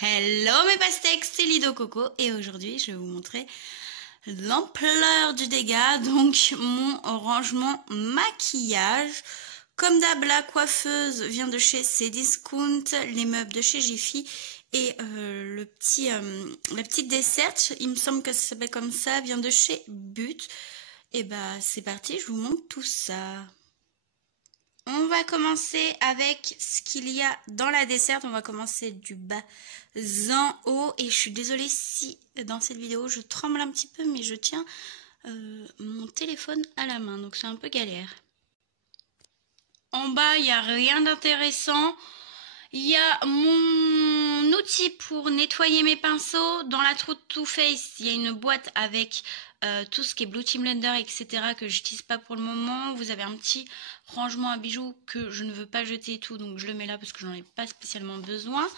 Hello mes pastèques, c'est Lido Coco et aujourd'hui je vais vous montrer l'ampleur du dégât, donc mon rangement maquillage. Comme d'hab, la coiffeuse vient de chez Cdiscount, les meubles de chez Jiffy et la petite desserte, il me semble que ça s'appelle comme ça, vient de chez But. Et bah c'est parti, je vous montre tout ça. On va commencer avec ce qu'il y a dans la desserte. On va commencer du bas en haut. Et je suis désolée si dans cette vidéo je tremble un petit peu, mais je tiens mon téléphone à la main. Donc c'est un peu galère. En bas, il n'y a rien d'intéressant. Il y a mon outil pour nettoyer mes pinceaux. Dans la trousse Too Faced, il y a une boîte avec tout ce qui est Beauty Blender, etc. que j'utilise pas pour le moment. Vous avez un petit rangement à bijoux que je ne veux pas jeter et tout. Donc je le mets là parce que j'en ai pas spécialement besoin.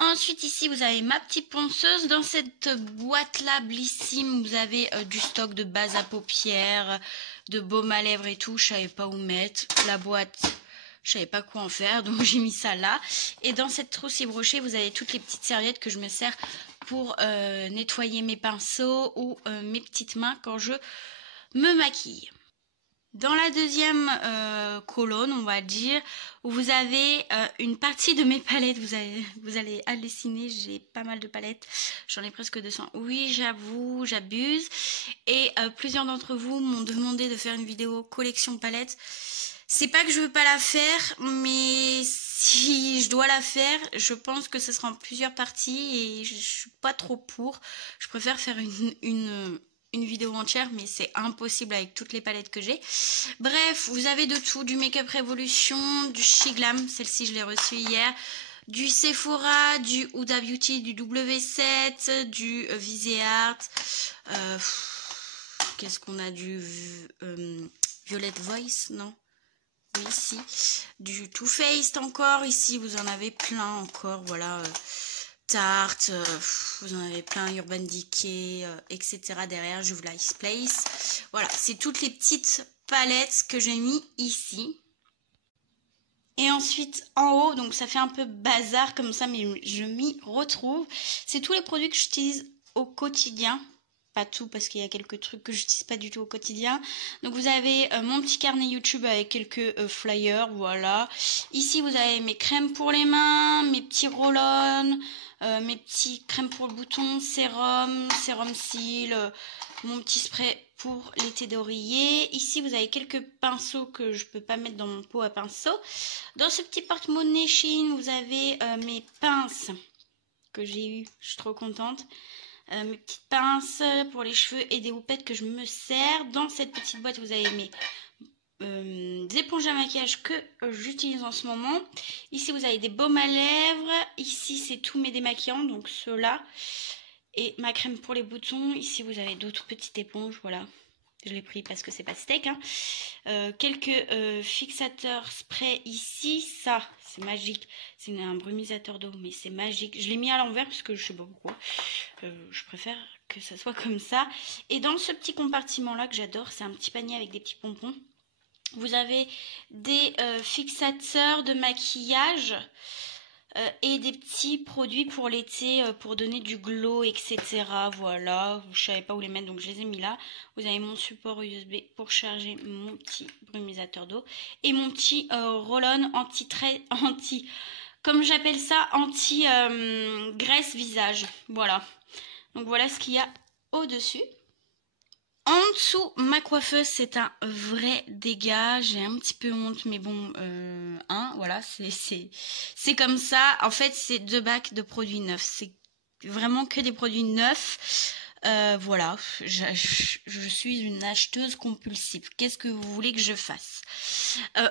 Ensuite ici vous avez ma petite ponceuse. Dans cette boîte là Blissime, vous avez du stock de base à paupières, de baume à lèvres et tout. Je savais pas où mettre la boîte. Je savais pas quoi en faire, donc j'ai mis ça là. Et dans cette trousse brochée, vous avez toutes les petites serviettes que je me sers pour nettoyer mes pinceaux ou mes petites mains quand je me maquille. Dans la deuxième colonne, on va dire, où vous avez une partie de mes palettes, vous allez halluciner, j'ai pas mal de palettes, j'en ai presque 200. Oui, j'avoue, j'abuse. Et plusieurs d'entre vous m'ont demandé de faire une vidéo collection palettes. C'est pas que je veux pas la faire, mais si je dois la faire, je pense que ce sera en plusieurs parties et je suis pas trop pour. Je préfère faire une vidéo entière, mais c'est impossible avec toutes les palettes que j'ai. Bref, vous avez de tout, du Make Up Revolution, du Shiglam, celle-ci je l'ai reçue hier, du Sephora, du Huda Beauty, du W7, du Viseart, qu'est-ce qu'on a, du Violet Voice, non? Oui, ici, du Too Faced encore, ici vous en avez plein encore, voilà, Tarte, vous en avez plein, Urban Decay, etc. derrière, Juve Life Place, voilà, c'est toutes les petites palettes que j'ai mis ici. Et ensuite en haut, donc ça fait un peu bazar comme ça, mais je m'y retrouve, c'est tous les produits que j'utilise au quotidien. Pas tout parce qu'il y a quelques trucs que j'utilise pas du tout au quotidien. Donc vous avez mon petit carnet YouTube avec quelques flyers, voilà. Ici vous avez mes crèmes pour les mains, mes petits roll-on, mes petits crèmes pour le bouton, sérum cils, mon petit spray pour l'été d'oreiller. Ici vous avez quelques pinceaux que je peux pas mettre dans mon pot à pinceaux. Dans ce petit porte-monnaie Shein vous avez mes pinces que j'ai eues, je suis trop contente. Mes petites pinces pour les cheveux et des houpettes que je me sers. Dans cette petite boîte, vous avez mes éponges à maquillage que j'utilise en ce moment. Ici, vous avez des baumes à lèvres. Ici, c'est tous mes démaquillants, donc ceux-là. Et ma crème pour les boutons. Ici, vous avez d'autres petites éponges, voilà. Je l'ai pris parce que c'est pas steak. Hein. Quelques fixateurs spray ici. Ça, c'est magique. C'est un brumisateur d'eau, mais c'est magique. Je l'ai mis à l'envers parce que je sais pas pourquoi. Je préfère que ça soit comme ça. Et dans ce petit compartiment-là que j'adore, c'est un petit panier avec des petits pompons. Vous avez des fixateurs de maquillage. Et des petits produits pour l'été pour donner du glow, etc. Voilà, je savais pas où les mettre donc je les ai mis là. Vous avez mon support USB pour charger mon petit brumisateur d'eau et mon petit roll-on comme j'appelle ça, anti graisse visage. Voilà, donc voilà ce qu'il y a au-dessus. En dessous, ma coiffeuse, c'est un vrai dégât. J'ai un petit peu honte, mais bon, voilà, c'est comme ça. En fait, c'est 2 bacs de produits neufs. C'est vraiment que des produits neufs. Voilà, je suis une acheteuse compulsive. Qu'est-ce que vous voulez que je fasse?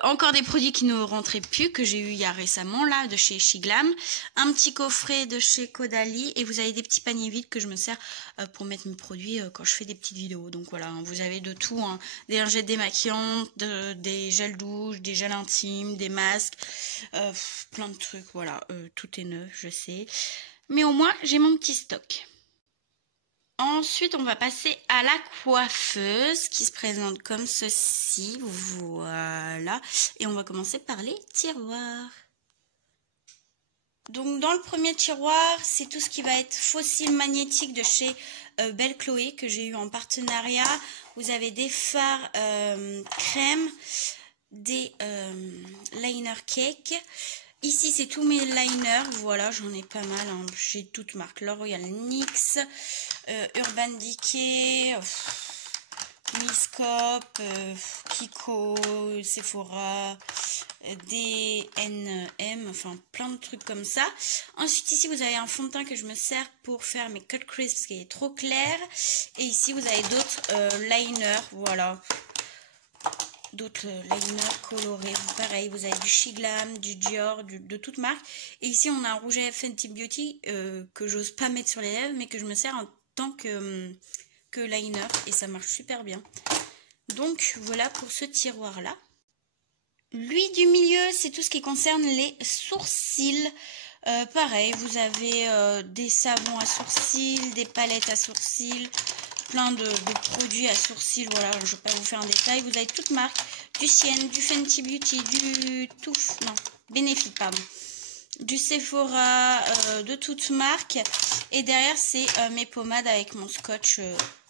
Encore des produits qui ne rentraient plus, que j'ai eu il y a récemment, là, de chez Shiglam. Un petit coffret de chez Caudalie. Et vous avez des petits paniers vides que je me sers pour mettre mes produits quand je fais des petites vidéos. Donc voilà, hein, vous avez de tout. Hein, des lingettes démaquillantes, des gels douche, des gels intimes, des masques. Plein de trucs, voilà. Tout est neuf, je sais. Mais au moins, j'ai mon petit stock. Ensuite, on va passer à la coiffeuse qui se présente comme ceci. Voilà. Et on va commencer par les tiroirs. Donc dans le premier tiroir, c'est tout ce qui va être fossile magnétique de chez Belle Chloé que j'ai eu en partenariat. Vous avez des fards crème, des liner cake. Ici c'est tous mes liners, voilà, j'en ai pas mal, hein. J'ai toutes marques, L'Oréal NYX, Urban Decay, Miscop, Kiko, Sephora, DNM, enfin plein de trucs comme ça. Ensuite ici vous avez un fond de teint que je me sers pour faire mes cut crease qui est trop clair. Et ici vous avez d'autres liners, voilà. D'autres liners colorés, pareil, vous avez du Shiglam, du Dior, de toute marque. Et ici on a un rouge à lèvres Fenty Beauty que j'ose pas mettre sur les lèvres mais que je me sers en tant que liner et ça marche super bien. Donc voilà pour ce tiroir là. Lui du milieu, c'est tout ce qui concerne les sourcils. Pareil, vous avez des savons à sourcils, des palettes à sourcils, plein de produits à sourcils. Voilà, je ne vais pas vous faire un détail. Vous avez toutes marques, du Sienne, du Fenty Beauty, du Benefit, pardon, du Sephora, de toutes marques. Et derrière, c'est mes pommades avec mon scotch,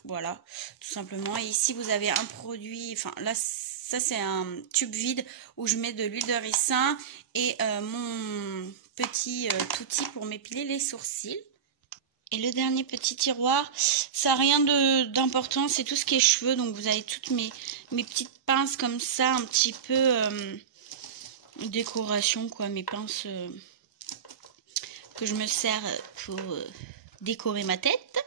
voilà, tout simplement. Et ici, vous avez un produit, enfin là, ça c'est un tube vide où je mets de l'huile de ricin et mon petit outil pour m'épiler les sourcils. Et le dernier petit tiroir, ça n'a rien d'important, c'est tout ce qui est cheveux. Donc vous avez toutes mes petites pinces comme ça, un petit peu décoration quoi, mes pinces que je me sers pour décorer ma tête.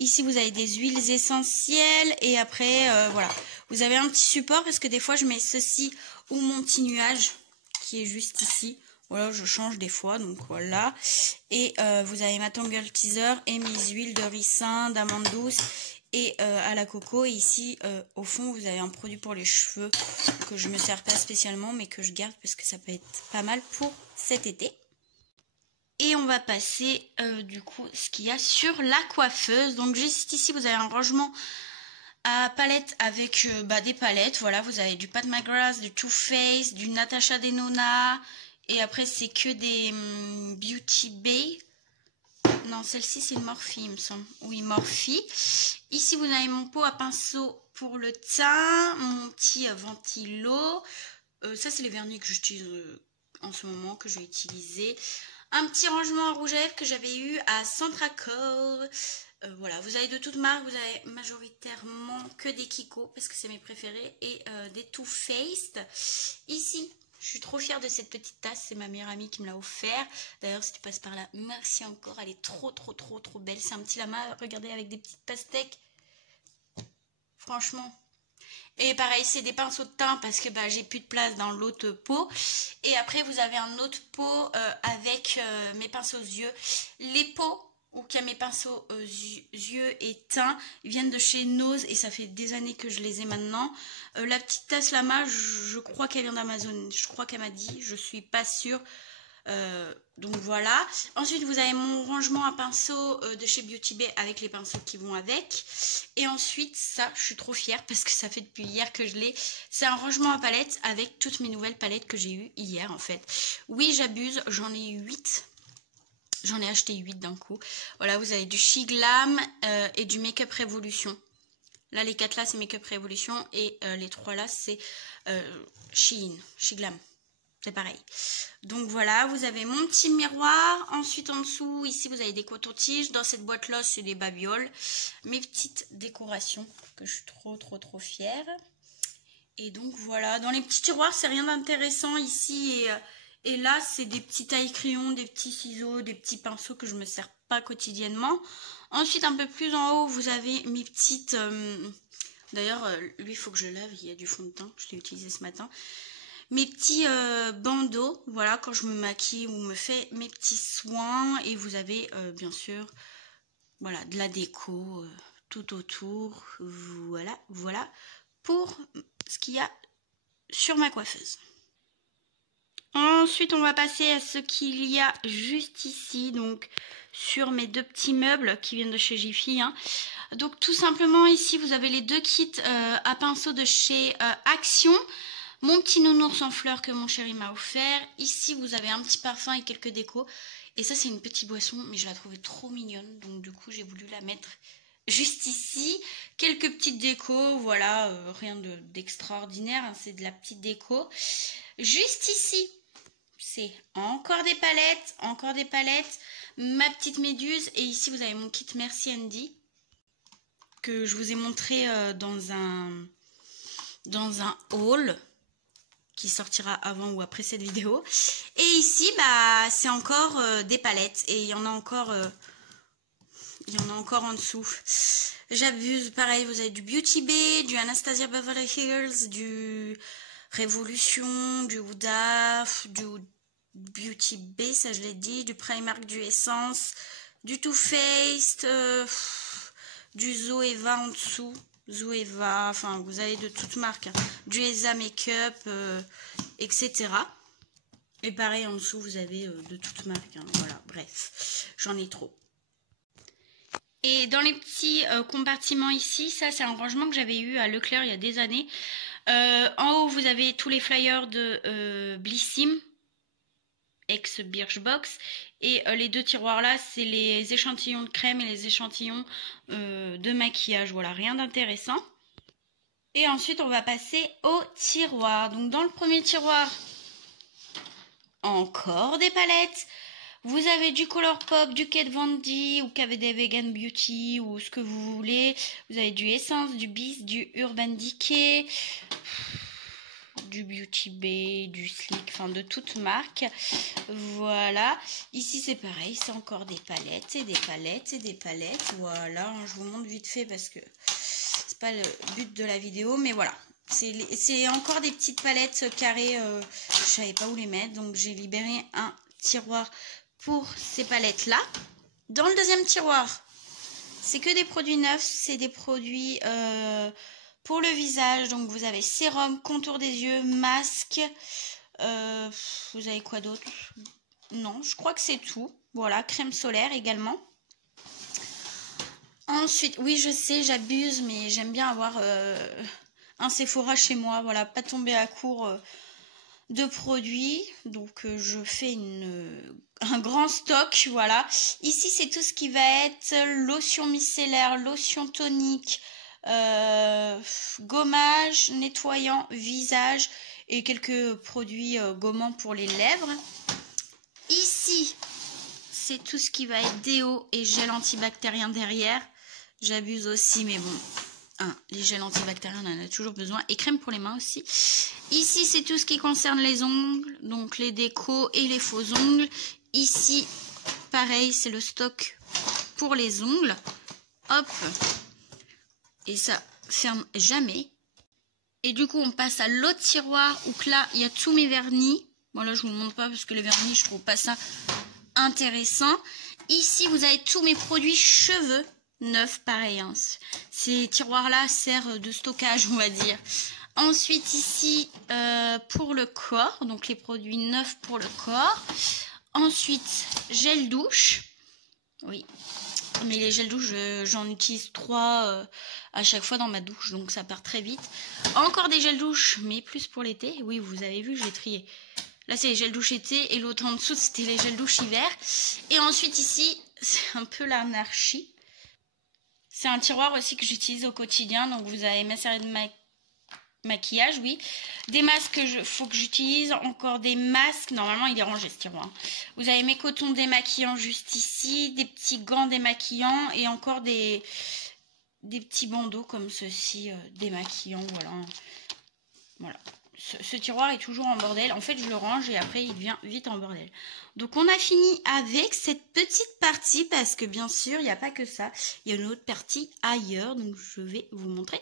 Ici vous avez des huiles essentielles et après voilà, vous avez un petit support parce que des fois je mets ceci ou mon petit nuage qui est juste ici. Voilà, je change des fois, donc voilà. Et vous avez ma Tangle Teaser et mes huiles de ricin, d'amande douce et à la coco. Et ici, au fond, vous avez un produit pour les cheveux que je me sers pas spécialement, mais que je garde parce que ça peut être pas mal pour cet été. Et on va passer du coup ce qu'il y a sur la coiffeuse. Donc juste ici, vous avez un rangement à palette avec des palettes. Voilà, vous avez du Pat McGrath, du Too Faced, du Natasha Denona. Et après, c'est que des Beauty Bay. Non, celle-ci, c'est Morphe, il me semble. Oui, Morphe. Ici, vous avez mon pot à pinceau pour le teint. Mon petit ventilo. Ça, c'est les vernis que j'utilise en ce moment, que je vais utiliser. Un petit rangement en rouge à lèvres que j'avais eu à Centracore. Voilà, vous avez de toutes marques. Vous avez majoritairement que des Kiko, parce que c'est mes préférés. Et des Too Faced. Ici, je suis trop fière de cette petite tasse, c'est ma meilleure amie qui me l'a offert. D'ailleurs, si tu passes par là, merci encore, elle est trop belle. C'est un petit lama, regardez, avec des petites pastèques. Franchement. Et pareil, c'est des pinceaux de teint parce que j'ai plus de place dans l'autre pot. Et après, vous avez un autre pot avec mes pinceaux yeux. Les pots où il y a mes pinceaux yeux et teint viennent de chez Nose et ça fait des années que je les ai maintenant. La petite tasse Lama, je crois qu'elle vient d'Amazon. Je crois qu'elle m'a dit, je suis pas sûre. Donc voilà. Ensuite, vous avez mon rangement à pinceaux de chez Beauty Bay avec les pinceaux qui vont avec. Et ensuite, ça, je suis trop fière parce que ça fait depuis hier que je l'ai. C'est un rangement à palettes avec toutes mes nouvelles palettes que j'ai eues hier en fait. Oui, j'abuse, j'en ai eu 8. J'en ai acheté 8 d'un coup. Voilà, vous avez du Shiglam et du Make-up Revolution. Là, les 4 là, c'est Make-up Revolution. Et les 3 là, c'est Shiglam. C'est pareil. Donc voilà, vous avez mon petit miroir. Ensuite, en dessous, ici, vous avez des cotons-tiges. Dans cette boîte-là, c'est des babioles. Mes petites décorations que je suis trop fière. Et donc voilà, dans les petits tiroirs, c'est rien d'intéressant ici et là, c'est des petits taille-crayons, des petits ciseaux, des petits pinceaux que je ne me sers pas quotidiennement. Ensuite, un peu plus en haut, vous avez mes petites... D'ailleurs, lui, il faut que je lave, il y a du fond de teint, je l'ai utilisé ce matin. Mes petits bandeaux, voilà, quand je me maquille ou me fais mes petits soins. Et vous avez, bien sûr, voilà, de la déco tout autour. Voilà, pour ce qu'il y a sur ma coiffeuse. Ensuite, on va passer à ce qu'il y a juste ici, donc sur mes deux petits meubles qui viennent de chez Jiffy. Hein. Donc tout simplement ici, vous avez les deux kits à pinceau de chez Action. Mon petit nounours en fleurs que mon chéri m'a offert. Ici, vous avez un petit parfum et quelques décos. Et ça, c'est une petite boisson, mais je la trouvais trop mignonne. Donc du coup, j'ai voulu la mettre juste ici. Quelques petites décos, voilà, rien d'extraordinaire, hein, c'est de la petite déco. Juste ici, c'est encore des palettes, ma petite méduse. Et ici, vous avez mon kit Merci Andy, que je vous ai montré dans un haul qui sortira avant ou après cette vidéo. Et ici, bah, c'est encore des palettes. Et il y en a encore en dessous. J'abuse, pareil, vous avez du Beauty Bay, du Anastasia Beverly Hills, du Révolution, du Huda, du Beauty Bay, ça je l'ai dit, du Primark, du Essence, du Too Faced, du Zoeva en dessous. Zoeva, enfin vous avez de toutes marques, hein. Du ESA Makeup, etc. Et pareil en dessous vous avez de toutes marques, hein. Voilà, bref, j'en ai trop. Et dans les petits compartiments ici, ça c'est un rangement que j'avais eu à Leclerc il y a des années. En haut vous avez tous les flyers de Blissim, ex Birchbox. Et les deux tiroirs là, c'est les échantillons de crème et les échantillons de maquillage. Voilà, rien d'intéressant. Et ensuite, on va passer au tiroir. Donc, dans le premier tiroir, encore des palettes. Vous avez du Colourpop, du Kat Von D ou KVD Vegan Beauty ou ce que vous voulez. Vous avez du Essence, du Bis, du Urban Decay, du Beauty Bay, du Sleek, enfin de toutes marques. Voilà. Ici c'est pareil, c'est encore des palettes et des palettes et des palettes. Voilà, je vous montre vite fait parce que c'est pas le but de la vidéo, mais voilà. C'est encore des petites palettes carrées, je savais pas où les mettre, donc j'ai libéré un tiroir pour ces palettes là. Dans le deuxième tiroir, c'est que des produits neufs, c'est des produits pour le visage. Donc vous avez sérum, contour des yeux, masque, vous avez quoi d'autre? Non, je crois que c'est tout. Voilà, crème solaire également. Ensuite, oui je sais, j'abuse, mais j'aime bien avoir un Sephora chez moi, voilà, pas tomber à court de produits. Donc je fais un grand stock, voilà. Ici c'est tout ce qui va être lotion micellaire, lotion tonique, gommage, nettoyant, visage et quelques produits gommants pour les lèvres. Ici c'est tout ce qui va être déo et gel antibactérien derrière. J'abuse aussi, mais bon, hein, les gels antibactériens, on en a toujours besoin. Et crème pour les mains aussi. Ici, c'est tout ce qui concerne les ongles, donc les décos et les faux ongles. Ici, pareil, c'est le stock pour les ongles. Hop. Et ça ferme jamais. Et du coup, on passe à l'autre tiroir où que là, il y a tous mes vernis. Bon, là, je vous le montre pas parce que les vernis, je trouve pas ça intéressant. Ici, vous avez tous mes produits cheveux neufs, pareil, hein. Ces tiroirs-là servent de stockage, on va dire. Ensuite, ici, pour le corps, donc les produits neufs pour le corps. Ensuite, gel douche. Oui, mais les gels douche, j'en utilise 3 à chaque fois dans ma douche, donc ça part très vite. Encore des gels douche, mais plus pour l'été. Oui, vous avez vu, j'ai trié. Là, c'est les gels douche été et l'autre en dessous, c'était les gels douche hiver. Et ensuite, ici, c'est un peu l'anarchie. C'est un tiroir aussi que j'utilise au quotidien. Donc, vous avez ma série de maquillage, oui. Des masques que faut que j'utilise. Encore des masques. Normalement, il est rangé, ce tiroir. Vous avez mes cotons démaquillants juste ici. Des petits gants démaquillants. Et encore des petits bandeaux comme ceci, démaquillants. Voilà. Voilà. Ce tiroir est toujours en bordel. En fait, je le range et après, il devient vite en bordel. Donc, on a fini avec cette petite partie parce que, bien sûr, il n'y a pas que ça. Il y a une autre partie ailleurs. Donc, je vais vous montrer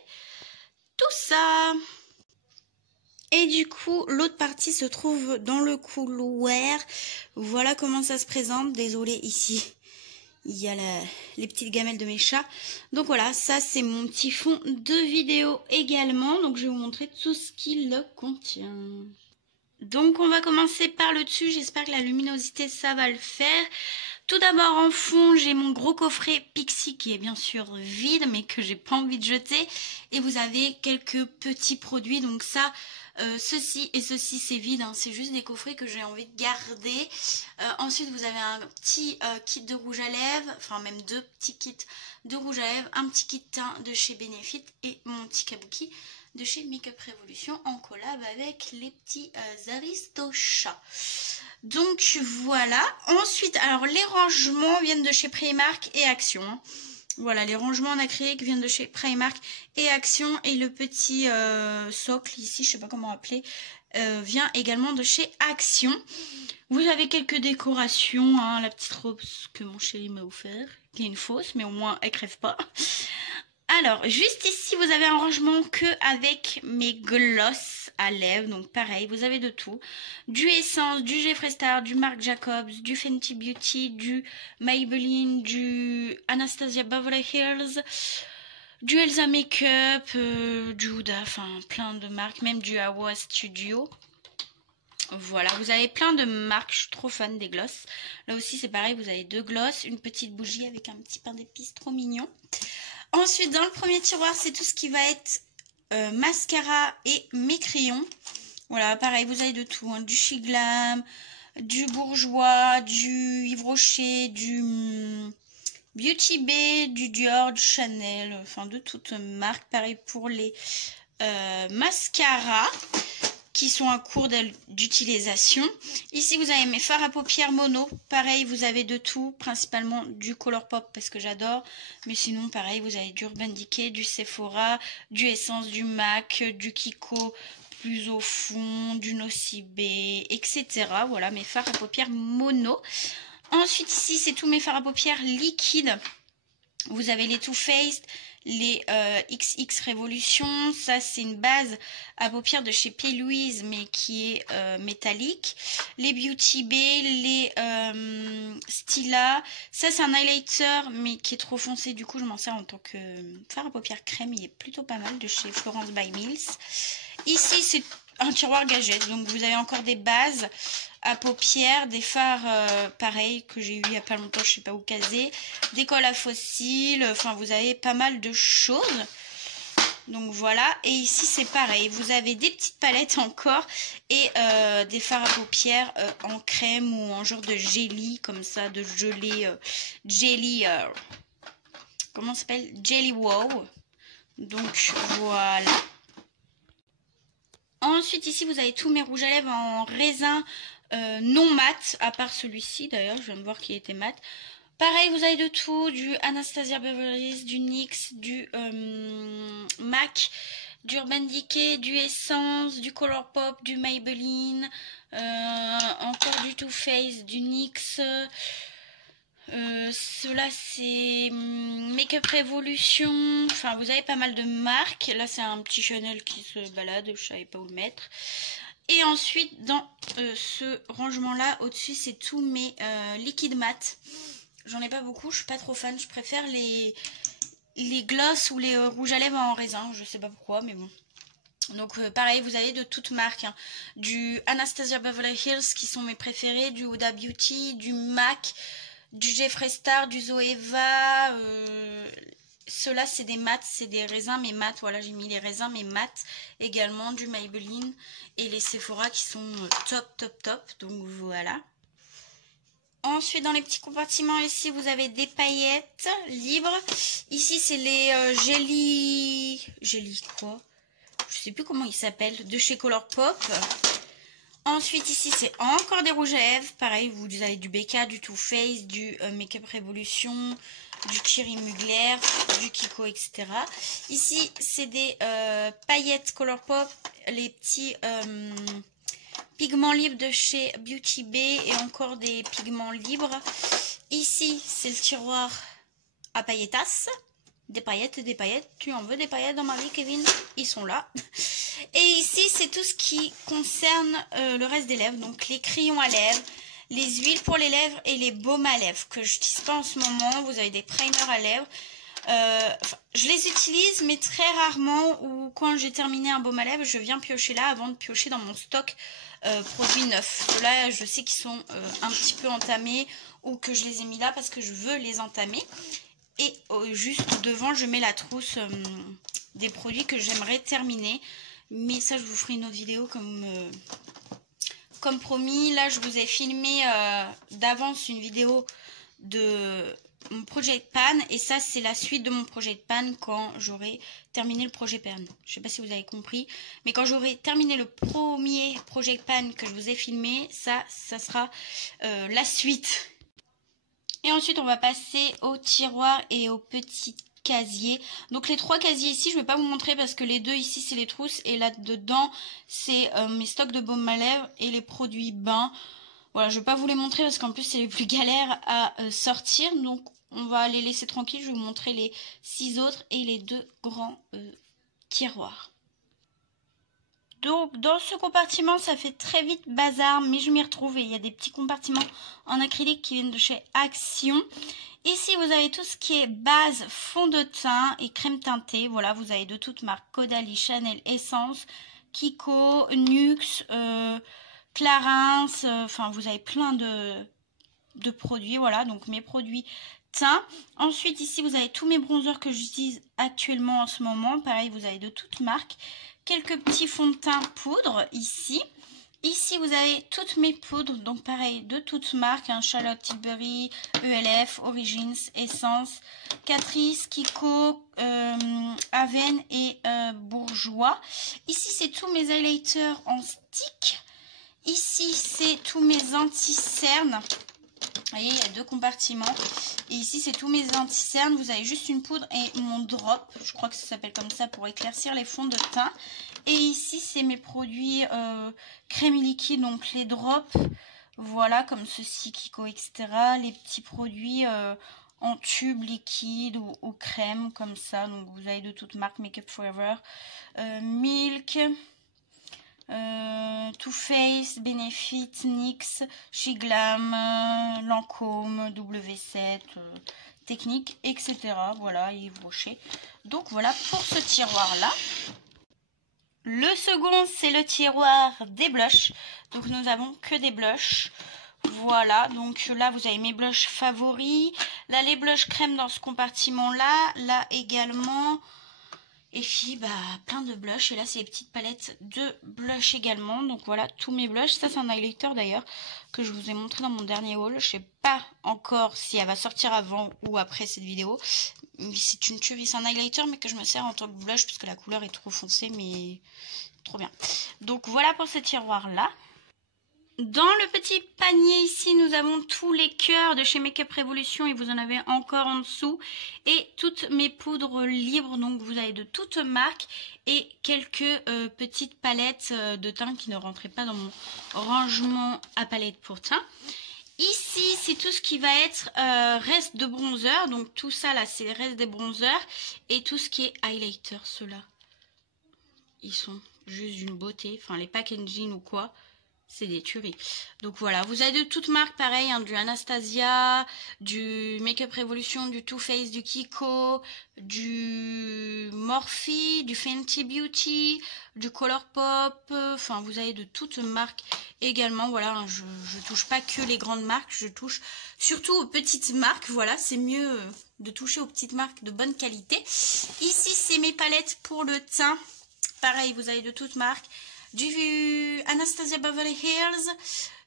tout ça. Et du coup, l'autre partie se trouve dans le couloir. Voilà comment ça se présente. Désolée, ici, il y a les petites gamelles de mes chats. Donc voilà, ça c'est mon petit fond de vidéo également. Donc je vais vous montrer tout ce qu'il contient. Donc on va commencer par le dessus. J'espère que la luminosité ça va le faire. Tout d'abord en fond, j'ai mon gros coffret Pixi qui est bien sûr vide mais que j'ai pas envie de jeter. Et vous avez quelques petits produits, donc ça, ceci et ceci c'est vide, hein. C'est juste des coffrets que j'ai envie de garder. Ensuite vous avez un petit kit de rouge à lèvres, enfin même 2 petits kits de rouge à lèvres, un petit kit teint de chez Benefit et mon petit kabuki de chez Makeup Revolution en collab avec les petits Aristochats. Donc voilà. Ensuite, alors les rangements viennent de chez Primark et Action. Voilà, les rangements en acrylique viennent de chez Primark et Action. Et le petit socle ici, je sais pas comment appeler, vient également de chez Action. Vous avez quelques décorations, hein, la petite robe que mon chéri m'a offert, qui est une fausse, mais au moins elle crève pas. Alors, juste ici, vous avez un rangement que avec mes gloss à lèvres. Donc pareil, vous avez de tout. Du Essence, du Jeffree Star, du Marc Jacobs, du Fenty Beauty, du Maybelline, du Anastasia Beverly Hills, du Elsa Makeup, du Huda, enfin plein de marques, même du Awa Studio. Voilà, vous avez plein de marques, je suis trop fan des gloss. Là aussi c'est pareil, vous avez 2 gloss, une petite bougie avec un petit pain d'épices trop mignon. Ensuite, dans le premier tiroir, c'est tout ce qui va être mascara et mes crayons. Voilà, pareil, vous avez de tout, hein, du Chiglam, du Bourjois, du Yves Rocher, du Beauty Bay, du Dior, du Chanel, enfin de toutes marques. Pareil pour les mascaras qui sont en cours d'utilisation. Ici, vous avez mes fards à paupières mono. Pareil, vous avez de tout, principalement du Colourpop parce que j'adore. Mais sinon, pareil, vous avez du Urban Decay, du Sephora, du Essence, du MAC, du Kiko, plus au fond, du Nocibé, etc. Voilà, mes fards à paupières mono. Ensuite, ici, c'est tous mes fards à paupières liquides. Vous avez les Too Faced, les XX Revolution. Ça, c'est une base à paupières de chez P. Louise, mais qui est métallique. Les Beauty Bay, les Stila. Ça, c'est un highlighter, mais qui est trop foncé. Du coup, je m'en sers en tant que fard à paupières crème. Il est plutôt pas mal, de chez Florence by Mills. Ici, c'est un tiroir gadget. Donc, vous avez encore des bases à paupières, des fards pareils que j'ai eu il n'y a pas longtemps, je sais pas où caser, des colles à fossiles, enfin vous avez pas mal de choses. Donc voilà, et ici c'est pareil, vous avez des petites palettes encore et des fards à paupières en crème ou en genre de jelly, comme ça, de gelée, jelly, comment ça s'appelle, Jelly Wow. Donc voilà. Ensuite ici vous avez tous mes rouges à lèvres en raisin non mat, à part celui-ci d'ailleurs, je viens de voir qu'il était mat. Pareil, vous avez de tout, du Anastasia Beverly Hills, du NYX, du MAC, du Urban Decay, du Essence, du Colourpop, du Maybelline, encore du Too Faced, du NYX. Cela c'est Makeup Revolution, enfin vous avez pas mal de marques. Là c'est un petit Chanel qui se balade, je savais pas où le mettre. Et ensuite, dans ce rangement-là, au-dessus, c'est tous mes liquides mat. J'en ai pas beaucoup, je suis pas trop fan. Je préfère les gloss ou les rouges à lèvres en raisin. Je sais pas pourquoi, mais bon. Donc pareil, vous avez de toutes marques. Hein. Du Anastasia Beverly Hills, qui sont mes préférés. Du Huda Beauty, du MAC, du Jeffree Star, du Zoeva. Ceux-là, c'est des mats, c'est des raisins, mais mats. Voilà, j'ai mis les raisins, mais mats également. Du Maybelline et les Sephora qui sont top. Donc voilà. Ensuite, dans les petits compartiments, ici, vous avez des paillettes libres. Ici, c'est les Jelly quoi? Je sais plus comment ils s'appellent. De chez Colourpop. Ensuite, ici, c'est encore des rouges à lèvres. Pareil, vous avez du BK, du Too Faced, du Makeup Revolution, du Thierry Mugler, du Kiko, etc. Ici, c'est des paillettes Colourpop, les petits pigments libres de chez Beauty Bay et encore des pigments libres. Ici, c'est le tiroir à pailletas. Des paillettes, tu en veux des paillettes dans ma vie, Kevin? Ils sont là. Et ici, c'est tout ce qui concerne le reste des lèvres. Donc, les crayons à lèvres, les huiles pour les lèvres et les baumes à lèvres que je n'utilise pas en ce moment. Vous avez des primers à lèvres. Je les utilise, mais très rarement. Ou quand j'ai terminé un baume à lèvres, je viens piocher là avant de piocher dans mon stock produits neufs. Ceux-là, je sais qu'ils sont un petit peu entamés ou que je les ai mis là parce que je veux les entamer. Et juste devant, je mets la trousse des produits que j'aimerais terminer. Mais ça, je vous ferai une autre vidéo comme promis. Là, je vous ai filmé d'avance une vidéo de mon projet de pan. Et ça, c'est la suite de mon projet de pan quand j'aurai terminé le projet pan. Je sais pas si vous avez compris. Mais quand j'aurai terminé le premier projet de pan que je vous ai filmé, ça sera la suite. Et ensuite, on va passer au tiroir et au petit casier. Donc les 3 casiers ici, je ne vais pas vous montrer parce que les 2 ici, c'est les trousses. Et là-dedans, c'est mes stocks de baume à lèvres et les produits bains. Voilà, je ne vais pas vous les montrer parce qu'en plus, c'est les plus galères à sortir. Donc, on va les laisser tranquilles. Je vais vous montrer les 6 autres et les 2 grands tiroirs. Donc dans ce compartiment, ça fait très vite bazar, mais je m'y retrouve et il y a des petits compartiments en acrylique qui viennent de chez Action. Ici, vous avez tout ce qui est base, fond de teint et crème teintée. Voilà, vous avez de toutes marques, Caudalie, Chanel, Essence, Kiko, Nuxe, Clarins, enfin vous avez plein de produits. Voilà, donc mes produits teint. Ensuite, ici, vous avez tous mes bronzers que j'utilise actuellement en ce moment. Pareil, vous avez de toutes marques. Quelques petits fonds de teint poudre ici. Ici, vous avez toutes mes poudres. Donc, pareil, de toutes marques. Hein, Charlotte Tilbury, ELF, Origins, Essence, Catrice, Kiko, Aven et Bourjois. Ici, c'est tous mes highlighters en stick. Ici, c'est tous mes anti-cernes. Vous voyez, il y a 2 compartiments. Et ici, c'est tous mes anti-cernes. Vous avez juste une poudre et mon drop. Je crois que ça s'appelle comme ça pour éclaircir les fonds de teint. Et ici, c'est mes produits crème liquide, donc les drops. Voilà, comme ceci, Kiko, etc. Les petits produits en tube liquide ou crème, comme ça. Donc, vous avez de toutes marques, Make Up Forever, Milk, Too Faced, Benefit, NYX, Shiglam, Lancôme, W7, Technique, etc. Voilà, Yves Rocher. Donc voilà pour ce tiroir-là. Le second, c'est le tiroir des blushs. Donc nous avons que des blushs. Voilà, donc là vous avez mes blushs favoris. Là les blushs crème dans ce compartiment-là. Là également. Et puis, plein de blushs. Et là, c'est les petites palettes de blush également. Donc voilà, tous mes blushs. Ça, c'est un highlighter d'ailleurs que je vous ai montré dans mon dernier haul. Je sais pas encore si elle va sortir avant ou après cette vidéo. C'est une tuerie. C'est un highlighter, mais que je me sers en tant que blush parce que la couleur est trop foncée, mais trop bien. Donc voilà pour ce tiroir-là. Dans le petit panier ici, nous avons tous les cœurs de chez Make Up Revolution et vous en avez encore en dessous. Et toutes mes poudres libres, donc vous avez de toutes marques et quelques petites palettes de teint qui ne rentraient pas dans mon rangement à palette pour teint. Ici, c'est tout ce qui va être reste de bronzer. Donc tout ça là, c'est les restes des bronzers. Et tout ce qui est highlighter, ceux-là. Ils sont juste d'une beauté. Enfin, les packaging ou quoi. C'est des tueries. Donc voilà, vous avez de toutes marques pareil, hein, du Anastasia, du Make Up Revolution, du Too Faced, du Kiko, du Morphe, du Fenty Beauty, du Colourpop. Enfin, vous avez de toutes marques également. Voilà, hein, je touche pas que les grandes marques, je touche surtout aux petites marques. Voilà, c'est mieux de toucher aux petites marques de bonne qualité. Ici, c'est mes palettes pour le teint. Pareil, vous avez de toutes marques. Du Anastasia Beverly Hills,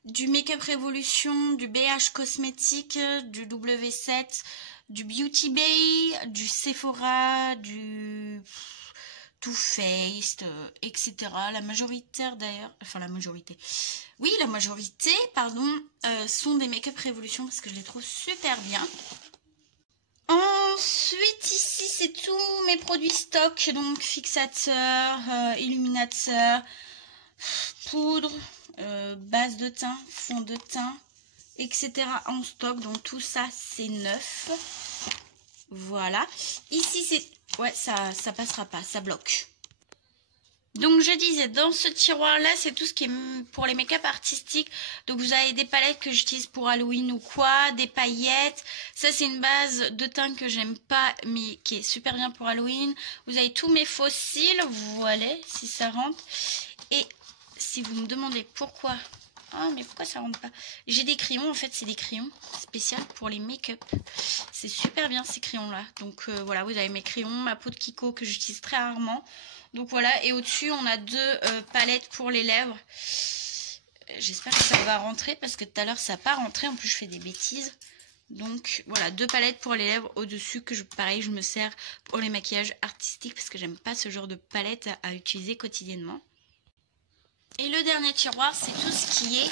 du Make Up Revolution, du BH Cosmétique, du W7, du Beauty Bay, du Sephora, du Too Faced, etc. La majorité d'ailleurs, enfin la majorité, oui la majorité, pardon, sont des Make Up Revolution parce que je les trouve super bien. Ensuite, ici, c'est tous mes produits stock, donc fixateur, illuminateur, poudre, base de teint, fond de teint, etc. en stock. Donc tout ça, c'est neuf. Voilà. Ici, c'est... Ouais, ça passera pas, ça bloque. Donc je disais, dans ce tiroir-là, c'est tout ce qui est pour les make-up artistiques. Donc vous avez des palettes que j'utilise pour Halloween ou quoi, des paillettes. Ça, c'est une base de teint que j'aime pas, mais qui est super bien pour Halloween. Vous avez tous mes fossiles, voilà, si ça rentre. Et si vous me demandez pourquoi Ah, mais pourquoi ça rentre pas? J'ai des crayons, en fait, c'est des crayons spéciaux pour les make-up. C'est super bien ces crayons-là. Donc voilà, vous avez mes crayons, ma peau de Kiko que j'utilise très rarement. Donc voilà, et au-dessus, on a deux palettes pour les lèvres. J'espère que ça va rentrer parce que tout à l'heure, ça n'a pas rentré. En plus, je fais des bêtises. Donc voilà, deux palettes pour les lèvres au-dessus que pareil, je me sers pour les maquillages artistiques parce que j'aime pas ce genre de palette à utiliser quotidiennement. Et le dernier tiroir, c'est tout ce qui est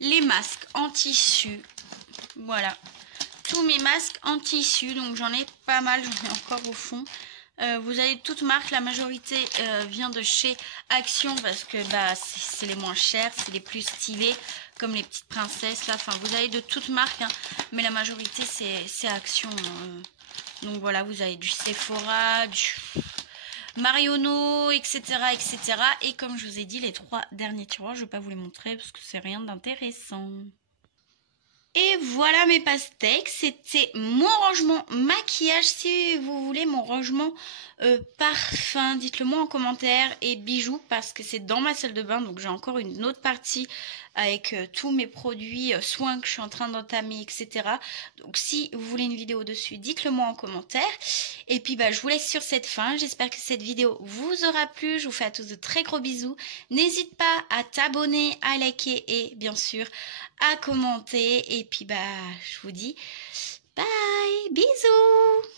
les masques en tissu. Voilà, tous mes masques en tissu, donc j'en ai pas mal, j'en ai encore au fond. Vous avez toutes marques, la majorité vient de chez Action parce que bah, c'est les moins chers, c'est les plus stylés, comme les petites princesses là. Enfin, vous avez de toutes marques, hein, mais la majorité c'est Action. Donc voilà, vous avez du Sephora, du Marionneau, etc., etc. Et comme je vous ai dit, les trois derniers tiroirs, je ne vais pas vous les montrer parce que c'est rien d'intéressant. Et voilà mes pastèques, c'était mon rangement maquillage. Si vous voulez mon rangement parfum, dites-le moi en commentaire, et bijoux parce que c'est dans ma salle de bain. Donc j'ai encore une autre partie avec tous mes produits soins que je suis en train d'entamer, etc. Donc si vous voulez une vidéo dessus, dites-le moi en commentaire. Et puis bah, je vous laisse sur cette fin. J'espère que cette vidéo vous aura plu. Je vous fais à tous de très gros bisous. N'hésite pas à t'abonner, à liker et bien sûr à commenter. Et puis bah je vous dis bye, bisous.